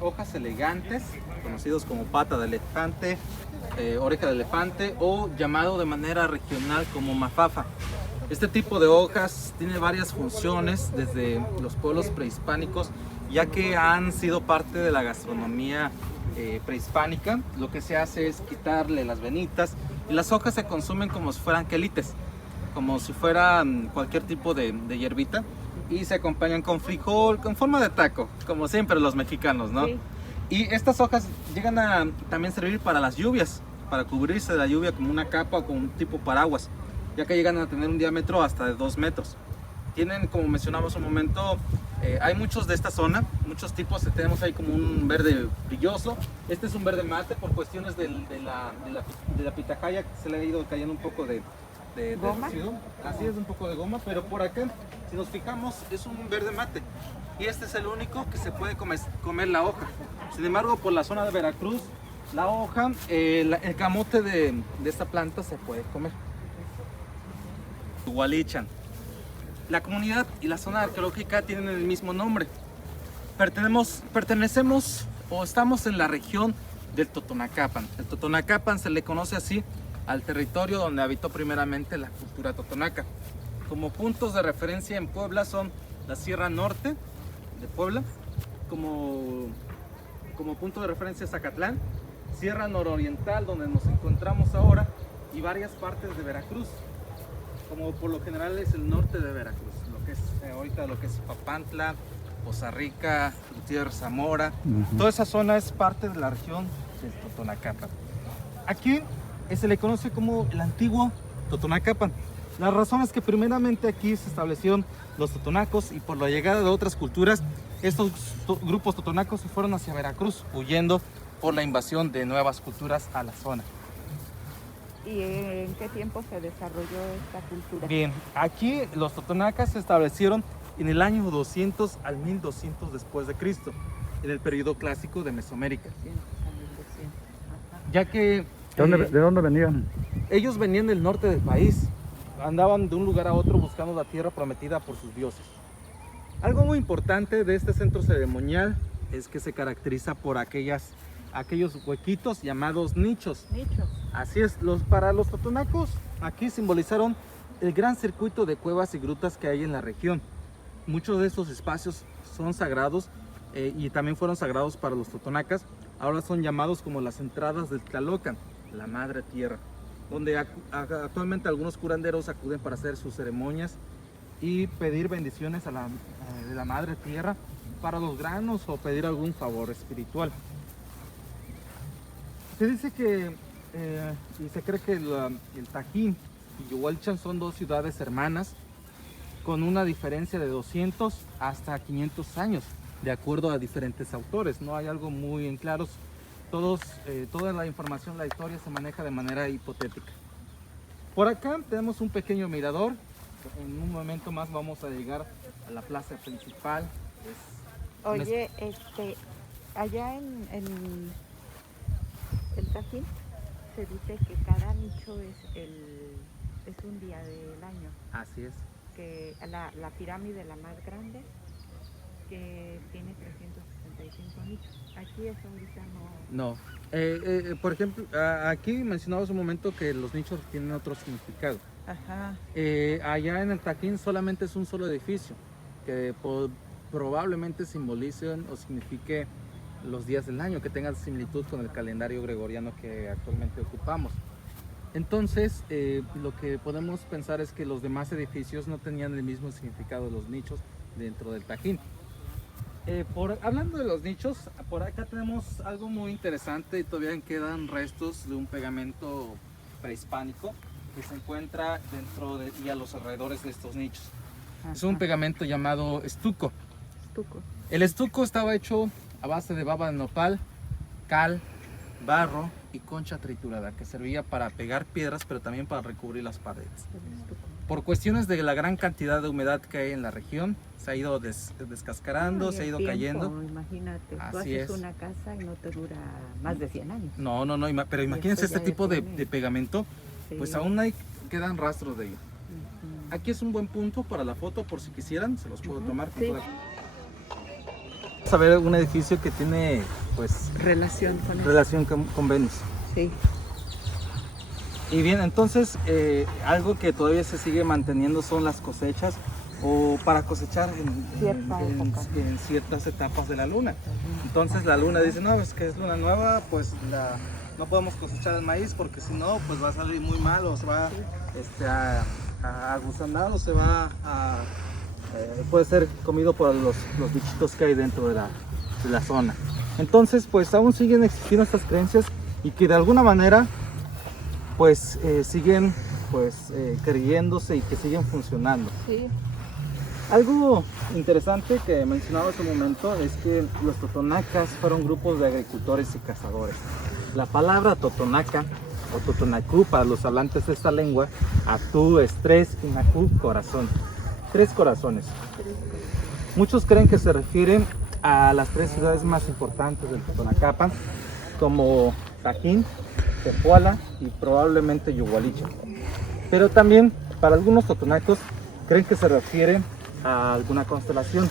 hojas elegantes, conocidos como pata de elefante, oreja de elefante o llamado de manera regional como mafafa. Este tipo de hojas tiene varias funciones desde los pueblos prehispánicos, ya que han sido parte de la gastronomía prehispánica. Lo que se hace es quitarle las venitas y las hojas se consumen como si fueran quelites, como si fueran cualquier tipo de hierbita, y se acompañan con frijol, con forma de taco, como siempre los mexicanos, ¿no? Sí. Y estas hojas llegan a también servir para las lluvias, para cubrirse de la lluvia como una capa o como un tipo paraguas, ya que llegan a tener un diámetro hasta de 2 metros. Tienen, como mencionamos un momento, hay muchos de esta zona, muchos tipos. Tenemos ahí como un verde brilloso. Este es un verde mate por cuestiones de la pitahaya, que se le ha ido cayendo un poco de ¿Goma? residuo. Así es, un poco de goma, pero por acá, si nos fijamos, es un verde mate. Y este es el único que se puede comer la hoja. Sin embargo, por la zona de Veracruz, la hoja, el camote de esta planta se puede comer. Hualichan. La comunidad y la zona arqueológica tienen el mismo nombre. Pertenecemos o estamos en la región del Totonacapan. El Totonacapan se le conoce así al territorio donde habitó primeramente la cultura totonaca. Como puntos de referencia en Puebla son la Sierra Norte de Puebla, como punto de referencia Zacatlán, Sierra Nororiental donde nos encontramos ahora, y varias partes de Veracruz, como por lo general es el norte de Veracruz, lo que es ahorita lo que es Papantla, Poza Rica, Gutiérrez, Zamora. Toda esa zona es parte de la región del Totonacapan. Aquí se le conoce como el antiguo Totonacapan. La razón es que primeramente aquí se establecieron los totonacos, y por la llegada de otras culturas, estos grupos totonacos se fueron hacia Veracruz, huyendo por la invasión de nuevas culturas a la zona. ¿Y en qué tiempo se desarrolló esta cultura? Bien, aquí los totonacas se establecieron en el año 200 al 1200 después de Cristo, en el periodo clásico de Mesoamérica. 100 a 1200. Ajá. Ya que ¿De dónde venían? ellos venían del norte del país, andaban de un lugar a otro buscando la tierra prometida por sus dioses. Algo muy importante de este centro ceremonial es que se caracteriza por aquellos huequitos llamados nichos. Nichos. Así es, para los totonacos aquí simbolizaron el gran circuito de cuevas y grutas que hay en la región. Muchos de estos espacios son sagrados y también fueron sagrados para los totonacas. Ahora son llamados como las entradas del Tlalocan, la madre tierra, donde actualmente algunos curanderos acuden para hacer sus ceremonias y pedir bendiciones de la madre tierra para los granos o pedir algún favor espiritual. Se dice que y se cree que el Tajín y Yohualchan son dos ciudades hermanas con una diferencia de 200 hasta 500 años, de acuerdo a diferentes autores. No hay algo muy en claro. Toda la información, la historia se maneja de manera hipotética. Por acá tenemos un pequeño mirador. En un momento más vamos a llegar a la plaza principal. Oye, allá en el Tajín se dice que cada nicho es un día del año. Así es. Que la pirámide, la más grande, que tiene 365 nichos. Aquí eso ahorita no. No. Por ejemplo, aquí mencionabas un momento que los nichos tienen otro significado. Ajá. Allá en el Tajín solamente es un solo edificio, que probablemente simbolicen o signifique los días del año, que tengan similitud con el calendario gregoriano que actualmente ocupamos. Entonces, lo que podemos pensar es que los demás edificios no tenían el mismo significado de los nichos dentro del Tajín. Hablando de los nichos, por acá tenemos algo muy interesante y todavía quedan restos de un pegamento prehispánico que se encuentra dentro y a los alrededores de estos nichos. Ajá. Es un pegamento llamado estuco. Estuco. El estuco estaba hecho a base de baba de nopal, cal, barro y concha triturada, que servía para pegar piedras, pero también para recubrir las paredes. El estuco. Por cuestiones de la gran cantidad de humedad que hay en la región, se ha ido descascarando, se ha ido cayendo. Imagínate, tú Así haces es. una casa y no te dura más de 100 años. No, pero imagínense esto este ya tipo de depende. pegamento, Sí. pues aún quedan rastros de ello. Ujú. Aquí es un buen punto para la foto, por si quisieran, se los puedo tomar. Sí. Vamos a ver un edificio que tiene pues Relación con Venus. Sí. Y bien, entonces algo que todavía se sigue manteniendo son las cosechas o para cosechar en ciertas etapas de la luna. Entonces la luna dice, no, es que es luna nueva, pues no podemos cosechar el maíz porque si no, pues va a salir muy mal o se va a gusanar o se va a... puede ser comido por los bichitos que hay dentro de la zona. Entonces pues aún siguen existiendo estas creencias y que de alguna manera pues siguen pues creyéndose y que siguen funcionando. Sí. Algo interesante que mencionaba hace un momento es que los totonacas fueron grupos de agricultores y cazadores. La palabra totonaca o totonacú para los hablantes de esta lengua, atú es 3 y nacú corazón, 3 corazones. Muchos creen que se refieren a las 3 ciudades más importantes del Totonacapan, como Tajín, Tepuala y probablemente Yugualicha. Pero también para algunos totonacos creen que se refiere a alguna constelación,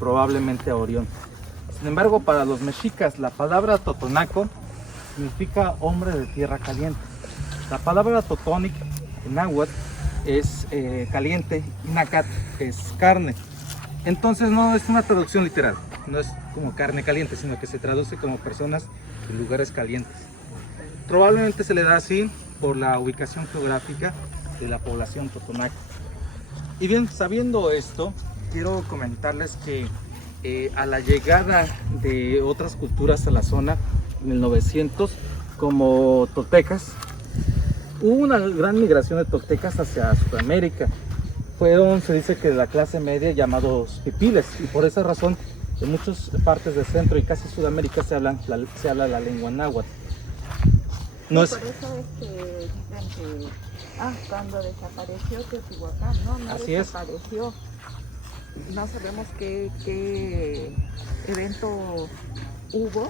probablemente a Orión. Sin embargo, para los mexicas la palabra totonaco significa hombre de tierra caliente. La palabra totonic en náhuatl es caliente y nacat es carne. Entonces no es una traducción literal, no es como carne caliente, sino que se traduce como personas en lugares calientes. Probablemente se le da así por la ubicación geográfica de la población totonaca. Y bien, sabiendo esto, quiero comentarles que a la llegada de otras culturas a la zona en el 900, como toltecas, hubo una gran migración de toltecas hacia Sudamérica. Fueron, se dice que de la clase media, llamados pipiles, y por esa razón en muchas partes de Centro y casi Sudamérica se habla la lengua náhuatl. No es... Por eso dicen que cuando desapareció Teotihuacán, no así desapareció. No sabemos qué evento hubo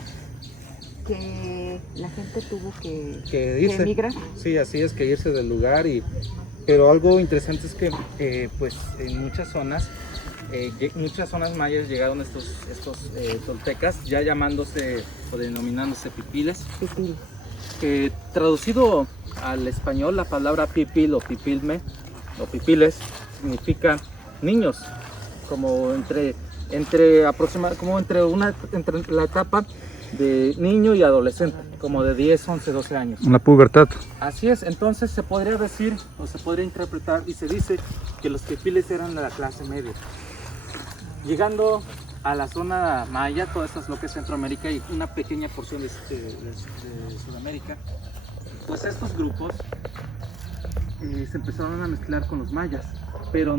que la gente tuvo que emigrar. Sí, así es, que irse del lugar. Pero algo interesante es que pues en muchas zonas mayas llegaron estos toltecas ya llamándose o denominándose pipiles. Traducido al español, la palabra pipil o pipilme o pipiles significa niños, como entre la etapa de niño y adolescente, como de 10, 11, 12 años. Una pubertad. Así es, entonces se podría decir o se podría interpretar y se dice que los pipiles eran de la clase media. Llegando a la zona maya, todas estas lo que es Centroamérica y una pequeña porción de Sudamérica, pues estos grupos se empezaron a mezclar con los mayas, pero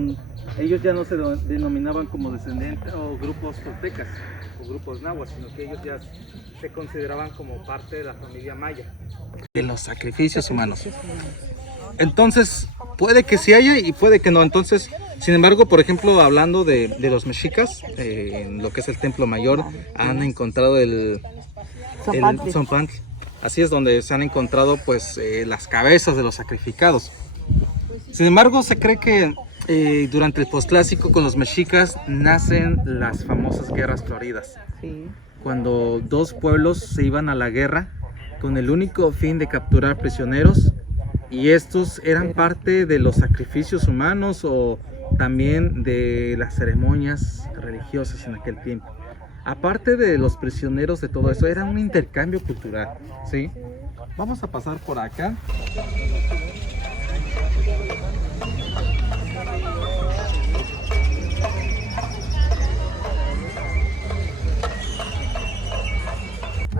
ellos ya no se denominaban como descendientes o grupos toltecas o grupos náhuatl, sino que ellos ya se consideraban como parte de la familia maya. De los sacrificios humanos. Entonces, puede que sí haya y puede que no. Entonces, sin embargo, por ejemplo, hablando de los mexicas, en lo que es el Templo Mayor, han encontrado el Zompantli. Así es, donde se han encontrado pues las cabezas de los sacrificados. Sin embargo, se cree que durante el posclásico con los mexicas nacen las famosas guerras floridas. Sí. Cuando dos pueblos se iban a la guerra con el único fin de capturar prisioneros, y estos eran parte de los sacrificios humanos o también de las ceremonias religiosas en aquel tiempo. Aparte de los prisioneros, de todo eso, era un intercambio cultural, ¿sí? Vamos a pasar por acá.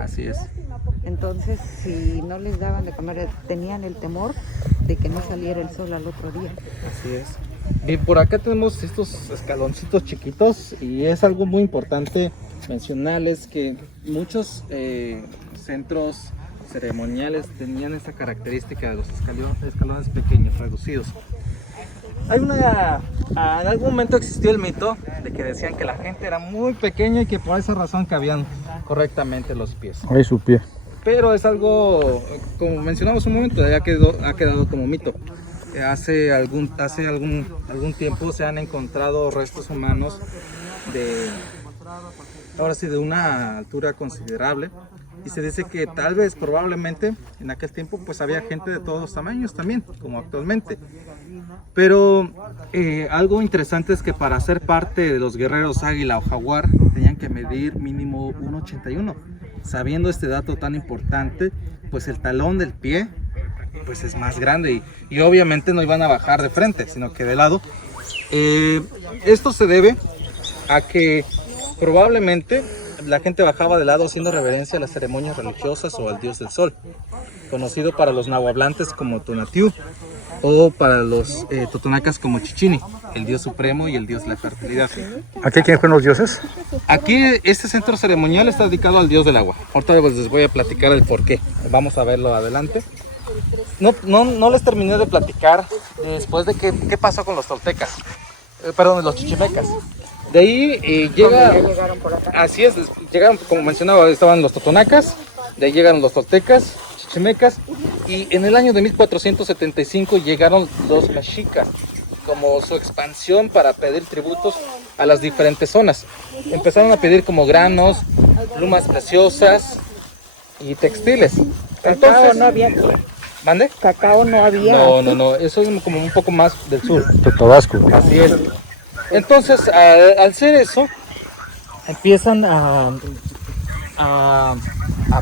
Así es. Entonces, si no les daban de comer, tenían el temor de que no saliera el sol al otro día. Así es. Bien, por acá tenemos estos escaloncitos chiquitos y es algo muy importante mencionarles que muchos centros ceremoniales tenían esta característica de los escalones pequeños, reducidos. En algún momento existió el mito de que decían que la gente era muy pequeña y que por esa razón cabían correctamente los pies. Ahí su pie. Pero es algo, como mencionamos un momento, ha quedado como mito. Hace algún tiempo se han encontrado restos humanos ahora sí, de una altura considerable. Y se dice que tal vez, probablemente, en aquel tiempo, pues había gente de todos los tamaños también, como actualmente. Pero algo interesante es que para ser parte de los guerreros águila o jaguar, tenían que medir mínimo 1,81. Sabiendo este dato tan importante, pues el talón del pie pues es más grande y obviamente no iban a bajar de frente, sino que de lado. Esto se debe a que probablemente la gente bajaba de lado haciendo reverencia a las ceremonias religiosas o al dios del sol, conocido para los nahuablantes como Tonatiuh o para los totonacas como Chichini, el dios supremo y el dios de la fertilidad. ¿Aquí quiénes fueron los dioses? Aquí este centro ceremonial está dedicado al dios del agua. Ahorita les voy a platicar el porqué. Vamos a verlo adelante. No les terminé de platicar después de qué pasó con los toltecas, los chichimecas. De ahí llegaron por acá. así es, llegaron, como mencionaba, estaban los totonacas, de ahí llegaron los toltecas, chichimecas, y en el año de 1475 llegaron los mexicas, como su expansión para pedir tributos a las diferentes zonas. Empezaron a pedir como granos, plumas preciosas y textiles. Cacao no había. ¿Mande? Cacao no había. No, eso es como un poco más del sur. De Tabasco. Así es. Entonces, al ser eso, empiezan a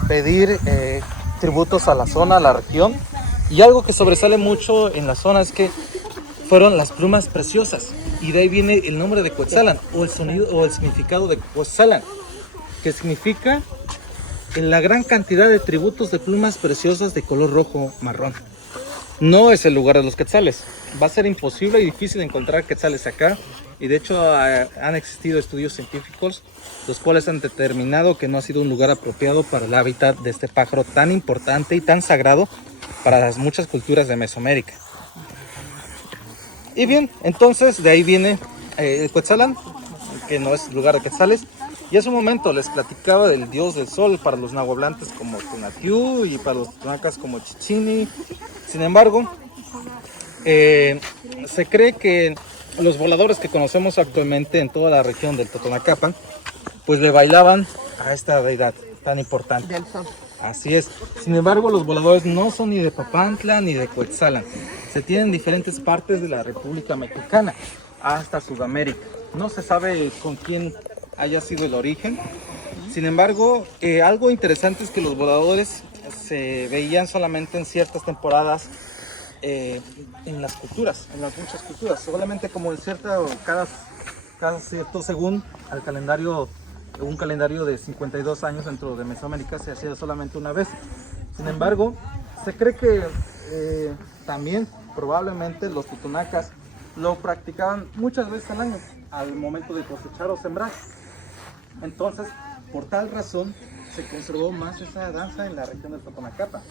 pedir tributos a la zona, a la región. Y algo que sobresale mucho en la zona es que fueron las plumas preciosas. Y de ahí viene el nombre de Cuetzalan, o el sonido o el significado de Cuetzalan, que significa la gran cantidad de tributos de plumas preciosas de color rojo marrón. No es el lugar de los quetzales. Va a ser imposible y difícil encontrar quetzales acá. Y de hecho han existido estudios científicos los cuales han determinado que no ha sido un lugar apropiado para el hábitat de este pájaro tan importante y tan sagrado para las muchas culturas de Mesoamérica. Y bien, entonces de ahí viene el Cuetzalan, que no es lugar de quetzales. Y hace un momento les platicaba del dios del sol para los nahuablantes como Tonatiuh y para los totonacas como Chichini. Sin embargo, se cree que los voladores que conocemos actualmente en toda la región del Totonacapan, pues le bailaban a esta deidad tan importante. Del sol. Así es. Sin embargo, los voladores no son ni de Papantla ni de Cuetzalan. Se tienen en diferentes partes de la República Mexicana hasta Sudamérica. No se sabe con quién haya sido el origen. Sin embargo, algo interesante es que los voladores se veían solamente en ciertas temporadas en las culturas, en las muchas culturas, solamente como en cada cierto, según al calendario, un calendario de 52 años dentro de Mesoamérica se hacía solamente una vez. Sin embargo, se cree que también probablemente los totonacas lo practicaban muchas veces al año, al momento de cosechar o sembrar. Entonces, por tal razón, se conservó más esa danza en la región del Totonacapan.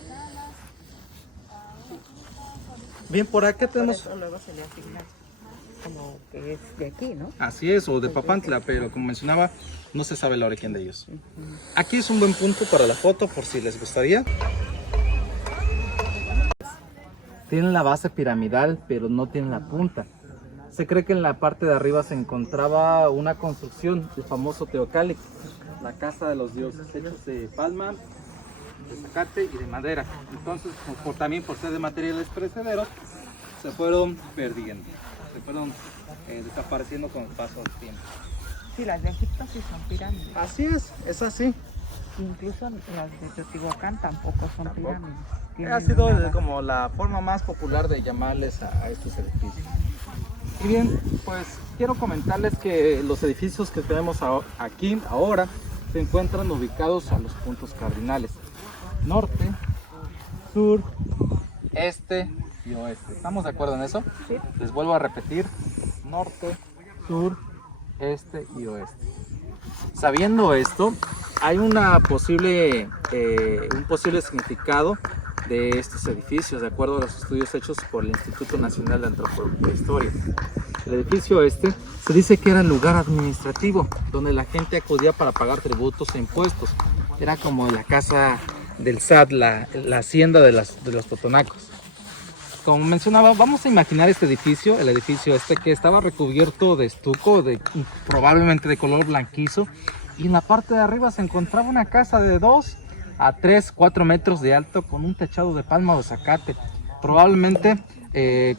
Bien, por acá tenemos... Por eso luego se le asigna como que es de aquí, ¿no? Así es, o de Papantla, pero como mencionaba, no se sabe el origen de ellos. Aquí es un buen punto para la foto, por si les gustaría. Tienen la base piramidal, pero no tienen la punta. Se cree que en la parte de arriba se encontraba una construcción, el famoso Teocalli, la casa de los dioses, hechos de palma, de zacate y de madera. Entonces, también por ser de materiales perecederos, se fueron perdiendo, se fueron desapareciendo con el paso del tiempo. Sí, las de Egipto sí son pirámides. Así es así. Incluso las de Teotihuacán tampoco son pirámides. Ha sido como la forma más popular de llamarles a estos edificios. Y bien, pues quiero comentarles que los edificios que tenemos aquí ahora se encuentran ubicados a los puntos cardinales: norte, sur, este y oeste. ¿Estamos de acuerdo en eso? Sí. Les vuelvo a repetir: norte, sur, este y oeste. Sabiendo esto, hay un posible significado de estos edificios, de acuerdo a los estudios hechos por el Instituto Nacional de Antropología e Historia. El edificio este se dice que era el lugar administrativo donde la gente acudía para pagar tributos e impuestos. Era como la casa del SAT, la hacienda de los totonacos. Como mencionaba, vamos a imaginar este edificio, el edificio este que estaba recubierto de estuco, probablemente de color blanquizo, y en la parte de arriba se encontraba una casa de 2 a 3, 4 metros de alto con un techado de palma o zacate, probablemente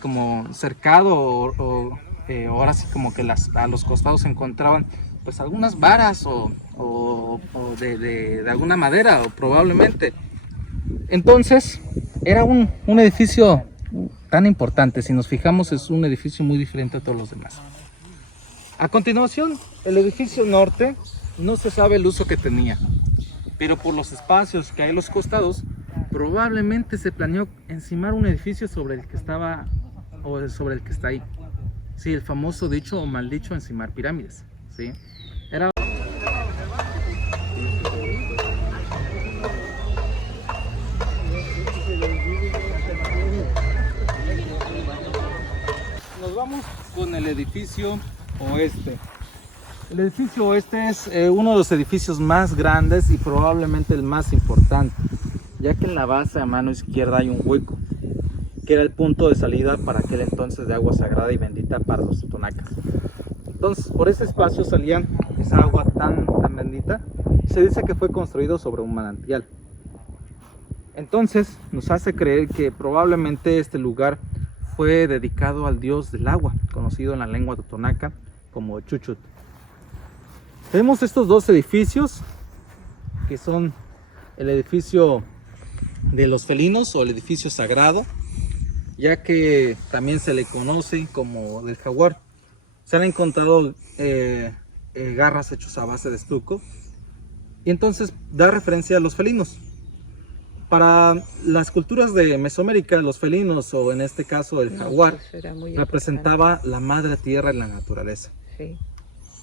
como cercado o ahora sí como que a los costados se encontraban pues algunas varas o de alguna madera o probablemente. Entonces era un edificio tan importante. Si nos fijamos, es un edificio muy diferente a todos los demás. A continuación, el edificio norte no se sabe el uso que tenía, pero por los espacios que hay a los costados probablemente se planeó encimar un edificio sobre el que estaba o sobre el que está ahí. Sí, el famoso dicho o mal dicho encimar pirámides. ¿Sí? Era... Nos vamos con el edificio oeste. El edificio oeste es uno de los edificios más grandes y probablemente el más importante, ya que en la base a mano izquierda hay un hueco, que era el punto de salida para aquel entonces de agua sagrada y bendita para los totonacas. Entonces, por ese espacio salía esa agua tan bendita. Se dice que fue construido sobre un manantial. Entonces, nos hace creer que probablemente este lugar fue dedicado al dios del agua, conocido en la lengua totonaca como Chuchut. Tenemos estos dos edificios, que son el edificio de los felinos o el edificio sagrado, ya que también se le conoce como del jaguar. Se han encontrado garras hechos a base de estuco, y entonces da referencia a los felinos. Para las culturas de Mesoamérica, los felinos, o en este caso el jaguar, representaba la madre tierra y la naturaleza. Sí.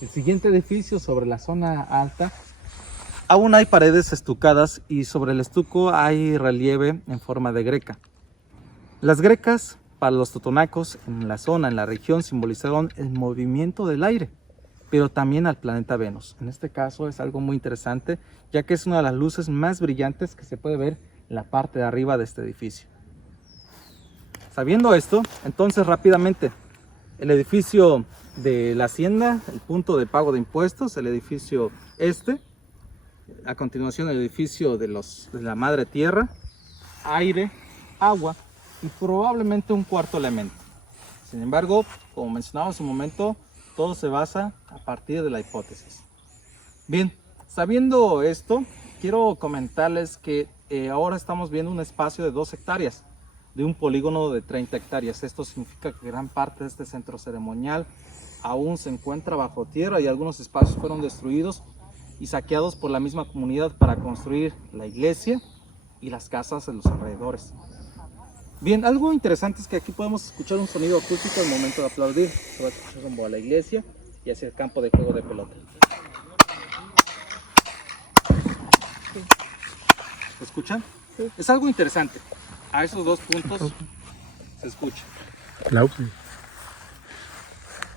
El siguiente edificio, sobre la zona alta, aún hay paredes estucadas y sobre el estuco hay relieve en forma de greca. Las grecas, para los totonacos en la zona, en la región, simbolizaron el movimiento del aire, pero también al planeta Venus. En este caso es algo muy interesante, ya que es una de las luces más brillantes que se puede ver en la parte de arriba de este edificio. Sabiendo esto, entonces rápidamente, el edificio de la hacienda, el punto de pago de impuestos, el edificio este, a continuación el edificio de la madre tierra, aire, agua y probablemente un cuarto elemento. Sin embargo, como mencionaba hace un momento, todo se basa a partir de la hipótesis. Bien, sabiendo esto, quiero comentarles que ahora estamos viendo un espacio de 2 hectáreas de un polígono de 30 hectáreas. Esto significa que gran parte de este centro ceremonial aún se encuentra bajo tierra y algunos espacios fueron destruidos y saqueados por la misma comunidad para construir la iglesia y las casas en los alrededores. Bien, algo interesante es que aquí podemos escuchar un sonido acústico al momento de aplaudir. Se va a escuchar rumbo a la iglesia y hacia el campo de juego de pelota. ¿Lo escuchan? Sí. Es algo interesante. A esos 2 puntos se escucha. Aplaude.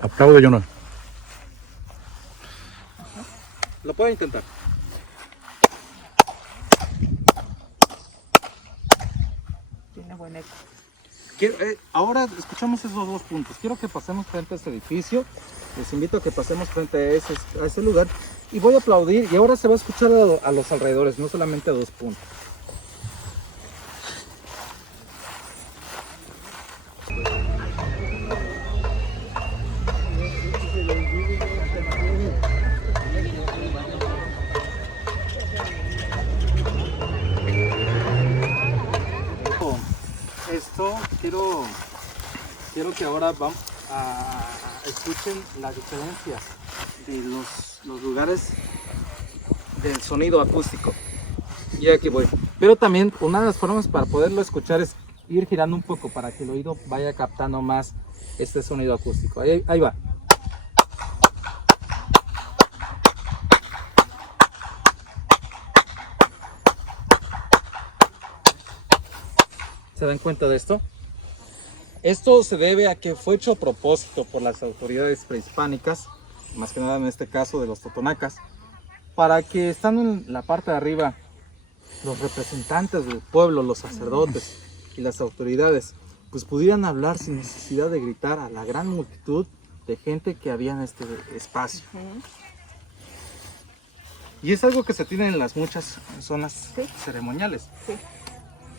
Aplaude, yo no. Lo puedo intentar. Tiene buen eco. Ahora escuchamos esos 2 puntos. Quiero que pasemos frente a este edificio. Les invito a que pasemos frente a ese lugar. Y voy a aplaudir. Y ahora se va a escuchar a los alrededores, no solamente a 2 puntos. Esto quiero que ahora escuchen las diferencias de los lugares del sonido acústico. Y aquí voy. Pero también una de las formas para poderlo escuchar es ir girando un poco para que el oído vaya captando más este sonido acústico. Ahí va. ¿Se dan cuenta de esto? Esto se debe a que fue hecho a propósito por las autoridades prehispánicas, más que nada en este caso de los totonacas, para que estando en la parte de arriba los representantes del pueblo, los sacerdotes y las autoridades, pues pudieran hablar sin necesidad de gritar a la gran multitud de gente que había en este espacio. Y es algo que se tiene en las muchas zonas Sí. ceremoniales. Sí.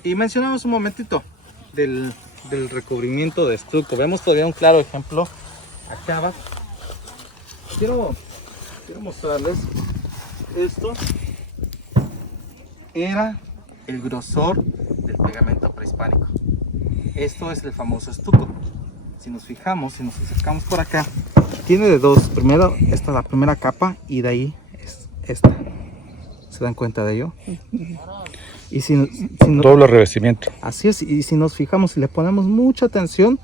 Y mencionamos un momentito del recubrimiento de estuco. Vemos todavía un claro ejemplo acá abajo. Quiero mostrarles esto. Era el grosor del pegamento prehispánico. Esto es el famoso estuco. Si nos fijamos, si nos acercamos por acá, tiene de dos. Primero, esta es la primera capa y de ahí es esta. ¿Se dan cuenta de ello? Y si Doble revestimiento. así es, y si nos fijamos, si le ponemos mucha atención,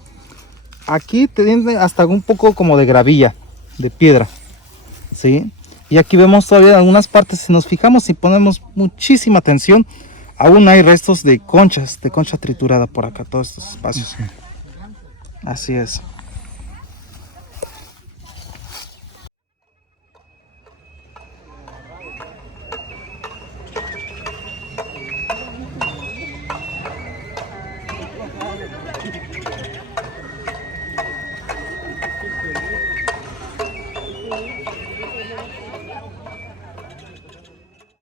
aquí tiene hasta un poco como de gravilla, de piedra, ¿sí? Y aquí vemos todavía en algunas partes, si nos fijamos y ponemos muchísima atención, aún hay restos de concha triturada por acá, todos estos espacios. Así es.